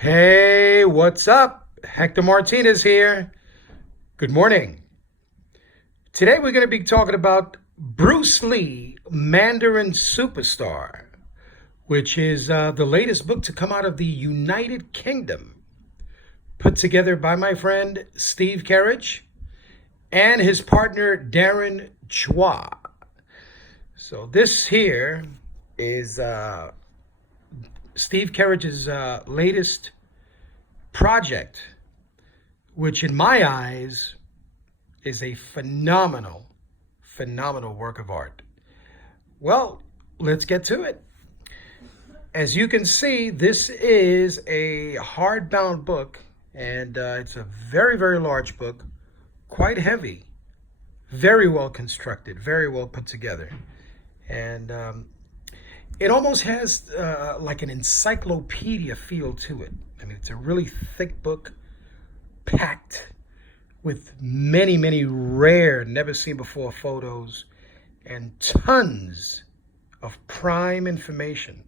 Hey, what's up? Hector Martinez here. Good morning. Today we're going to be talking about Bruce Lee, Mandarin Superstar, which is the latest book to come out of the United Kingdom, put together by my friend Steve Kerridge and his partner Darren Chua. So this here is Steve Kerridge's latest project, which in my eyes is a phenomenal work of art. Well, let's get to it. As you can see, this is a hardbound book, and it's a very large book, quite heavy, very well constructed, very well put together. And it almost has like an encyclopedia feel to it. I mean, it's a really thick book, packed with many rare, never seen before photos and tons of prime information.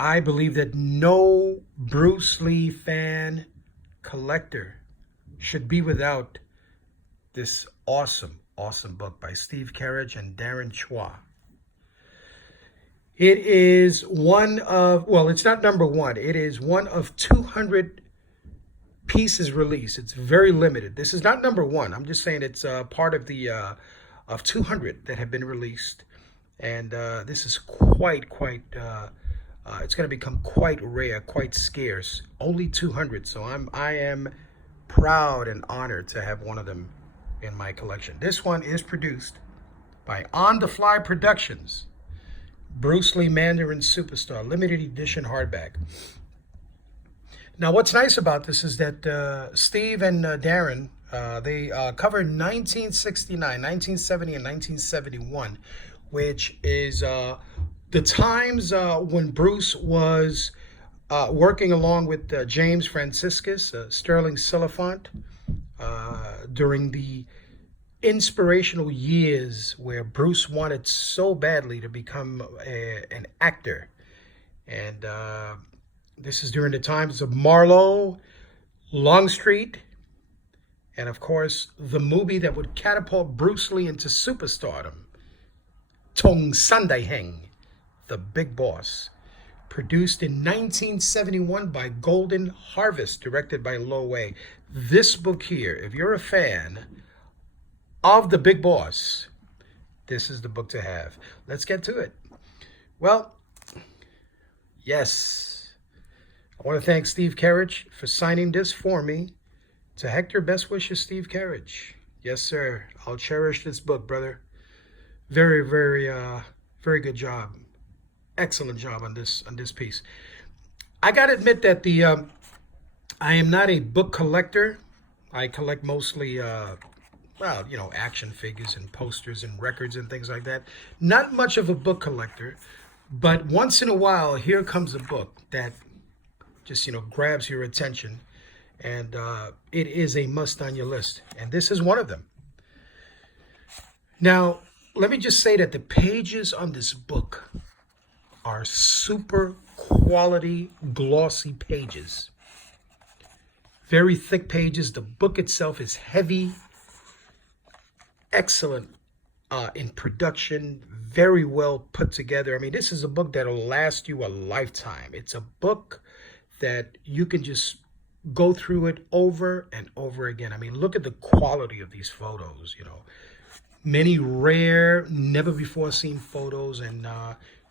I believe that no Bruce Lee fan collector should be without this awesome book by Steve Kerridge and Darren Chua. It is one of, well, it's not number one. It is one of 200 pieces released. It's very limited. This is not number one. I'm just saying it's part of the of 200 that have been released, and this is quite. It's going to become quite rare, quite scarce. Only 200. So I am proud and honored to have one of them in my collection. This one is produced by On the Fly Productions, Bruce Lee Mandarin Superstar, limited edition hardback. Now, what's nice about this is that Steve and Darren, they covered 1969, 1970, and 1971, which is the times when Bruce was working along with James Franciscus, Sterling Silliphant, during the inspirational years where Bruce wanted so badly to become an actor. And this is during the times of Marlowe, Longstreet, and of course, the movie that would catapult Bruce Lee into superstardom, Tong Sandaiheng, The Big Boss, produced in 1971 by Golden Harvest, directed by Lo Wei. This book here, if you're a fan of The Big Boss, this is the book to have. Let's get to it. Well, yes, I want to thank Steve Kerridge for signing this for me. To Hector, best wishes, Steve Kerridge. Yes, sir. I'll cherish this book, brother. Very good job. Excellent job on this piece. I gotta admit that I am not a book collector. I collect mostly action figures and posters and records and things like that. Not much of a book collector, but once in a while here comes a book that just grabs your attention, and it is a must on your list, and this is one of them. Now, let me just say that the pages on this book are super quality, glossy pages. Very thick pages. The book itself is heavy, excellent in production, very well put together. I mean, this is a book that'll last you a lifetime. It's a book that you can just go through it over and over again. I mean, look at the quality of these photos, many rare, never before seen photos, and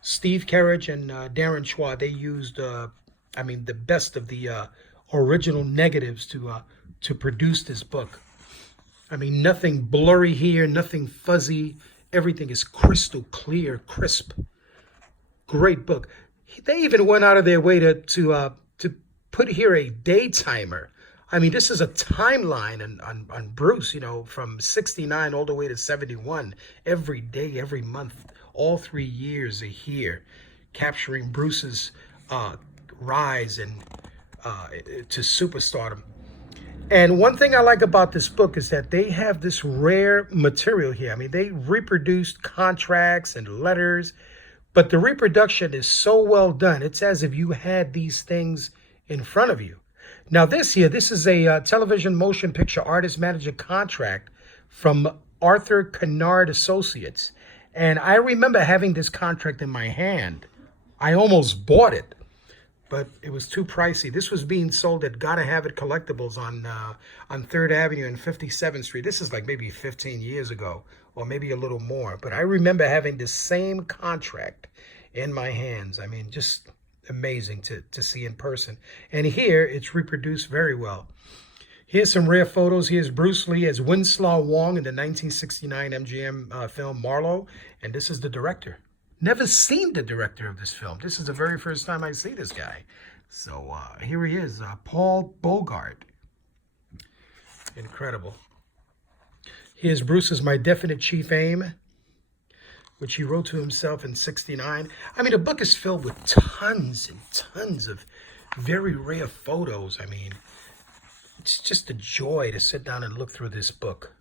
Steve Kerridge and Darren Chua, they used, the best of the original negatives to produce this book. I mean, nothing blurry here, nothing fuzzy. Everything is crystal clear, crisp. Great book. They even went out of their way to put here a day timer. I mean, this is a timeline on Bruce, from 69 all the way to 71, every day, every month, all 3 years a year, capturing Bruce's rise and to superstardom. And one thing I like about this book is that they have this rare material here. I mean, they reproduced contracts and letters But the reproduction is so well done. It's as if you had these things in front of you. Now, this is a television motion picture artist manager contract from Arthur Kennard Associates. And I remember having this contract in my hand. I almost bought it, but it was too pricey. This was being sold at Gotta Have It Collectibles on 3rd Avenue and 57th Street. This is like maybe 15 years ago, or maybe a little more. But I remember having the same contract in my hands. I mean, just amazing to see in person. And here, it's reproduced very well. Here's some rare photos. Here's Bruce Lee as Winslow Wong in the 1969 MGM film Marlowe. And this is the director. Never seen the director of this film. This is the very first time I see this guy. So here he is, Paul Bogart. Incredible. Here's Bruce as My Definite Chief Aim, which he wrote to himself in '69. I mean, the book is filled with tons and tons of very rare photos. I mean, it's just a joy to sit down and look through this book.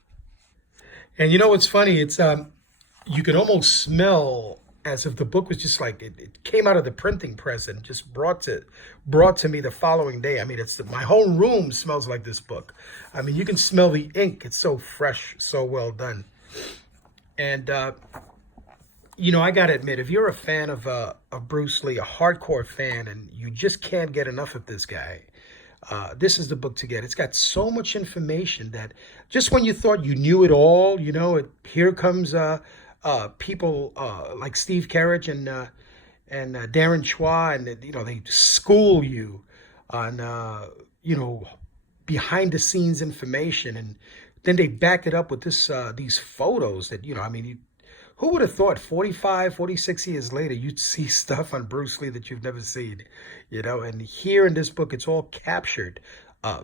And you know what's funny? It's you can almost smell as if the book was just like it came out of the printing press and just brought to me the following day. I mean, my whole room smells like this book. I mean, you can smell the ink. It's so fresh, so well done. And you know, I gotta admit, if you're a fan of Bruce Lee, a hardcore fan, and you just can't get enough of this guy, this is the book to get. It's got so much information that just when you thought you knew it all, you know, here comes people like Steve Kerridge and Darren Chua, and you know, they school you on you know, behind the scenes information, and then they back it up with these photos that, you know, I mean, who would have thought 45, 46 years later, you'd see stuff on Bruce Lee that you've never seen, you know? And here in this book, it's all captured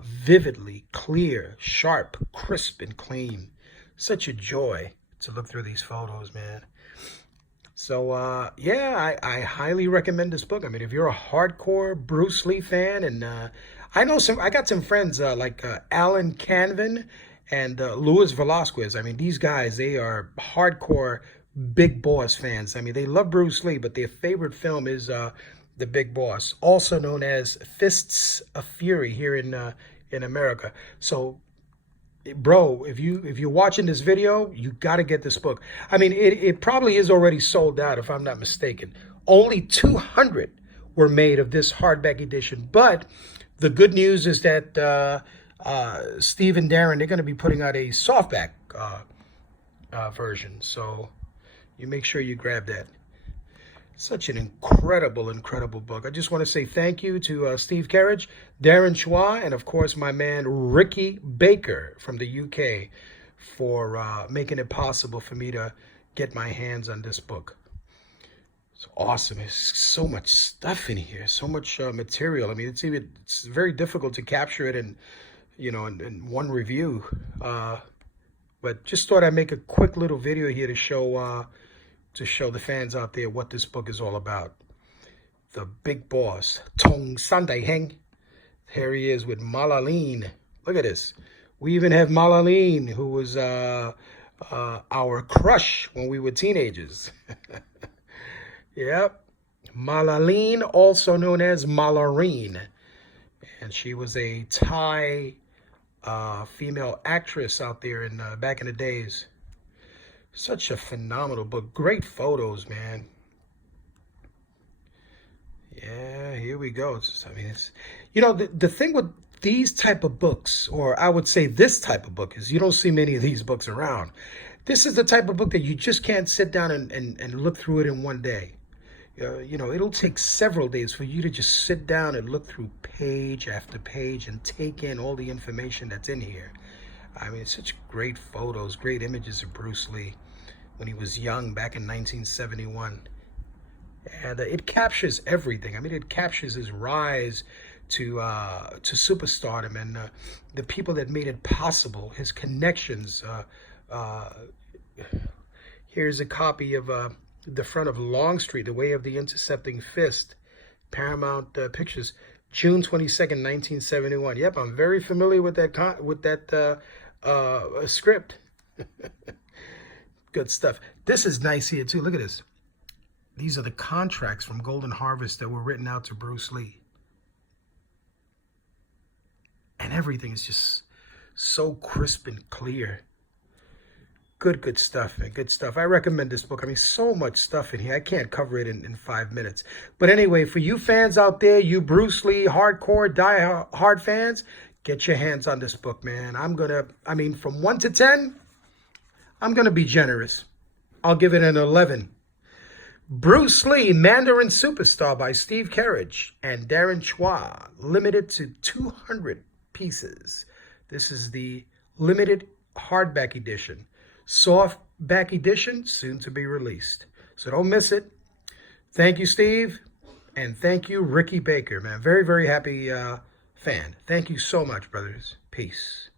vividly, clear, sharp, crisp, and clean. Such a joy to look through these photos, man. So, yeah, I highly recommend this book. I mean, if you're a hardcore Bruce Lee fan, and I got some friends like Alan Canvin and Luis Velasquez. I mean, these guys, they are hardcore Big Boss fans. I mean, they love Bruce Lee, but their favorite film is The Big Boss, also known as Fists of Fury here in America. So, bro, if you're watching this video, you got to get this book. I mean, it probably is already sold out, if I'm not mistaken. Only 200 were made of this hardback edition. But the good news is that Steve and Darren, they're going to be putting out a softback version. So you make sure you grab that. Such an incredible, incredible book. I just want to say thank you to Steve Kerridge, Darren Chua, and of course my man Ricky Baker from the UK for making it possible for me to get my hands on this book. It's awesome. There's so much stuff in here, so much material. I mean, it's very difficult to capture it in, you know, in one review. But just thought I'd make a quick little video here to show the fans out there what this book is all about. The Big Boss, Tong Sandai Heng. Here he is with Malaline. Look at this. We even have Malaline, who was our crush when we were teenagers. Yep. Malaline, also known as Malarine. And she was a Thai female actress out there in back in the days. Such a phenomenal book. Great photos, man. Yeah, here we go. I mean, it's, you know, the thing with these type of books, or I would say this type of book, is you don't see many of these books around. This is the type of book that you just can't sit down and look through it in one day. You know, it'll take several days for you to just sit down and look through page after page and take in all the information that's in here. I mean, such great photos, great images of Bruce Lee when he was young back in 1971. And it captures everything. I mean, it captures his rise to superstardom and the people that made it possible, his connections. Here's a copy of the front of Longstreet, The Way of the Intercepting Fist, Paramount Pictures, June 22nd, 1971. Yep, I'm very familiar with that script. Good stuff. This is nice here too. Look at this. These are the contracts from Golden Harvest that were written out to Bruce Lee. And everything is just so crisp and clear. Good stuff, man. Good stuff. I recommend this book. I mean, so much stuff in here. I can't cover it in 5 minutes. But anyway, for you fans out there, you Bruce Lee hardcore, die-hard fans, get your hands on this book, man. I mean, from 1 to 10, I'm going to be generous. I'll give it an 11. Bruce Lee, Mandarin Superstar by Steve Kerridge and Darren Chua, limited to 200 pieces. This is the limited hardback edition. Softback edition, soon to be released. So don't miss it. Thank you, Steve. And thank you, Ricky Baker, man. Very, very happy fan. Thank you so much, brothers. Peace.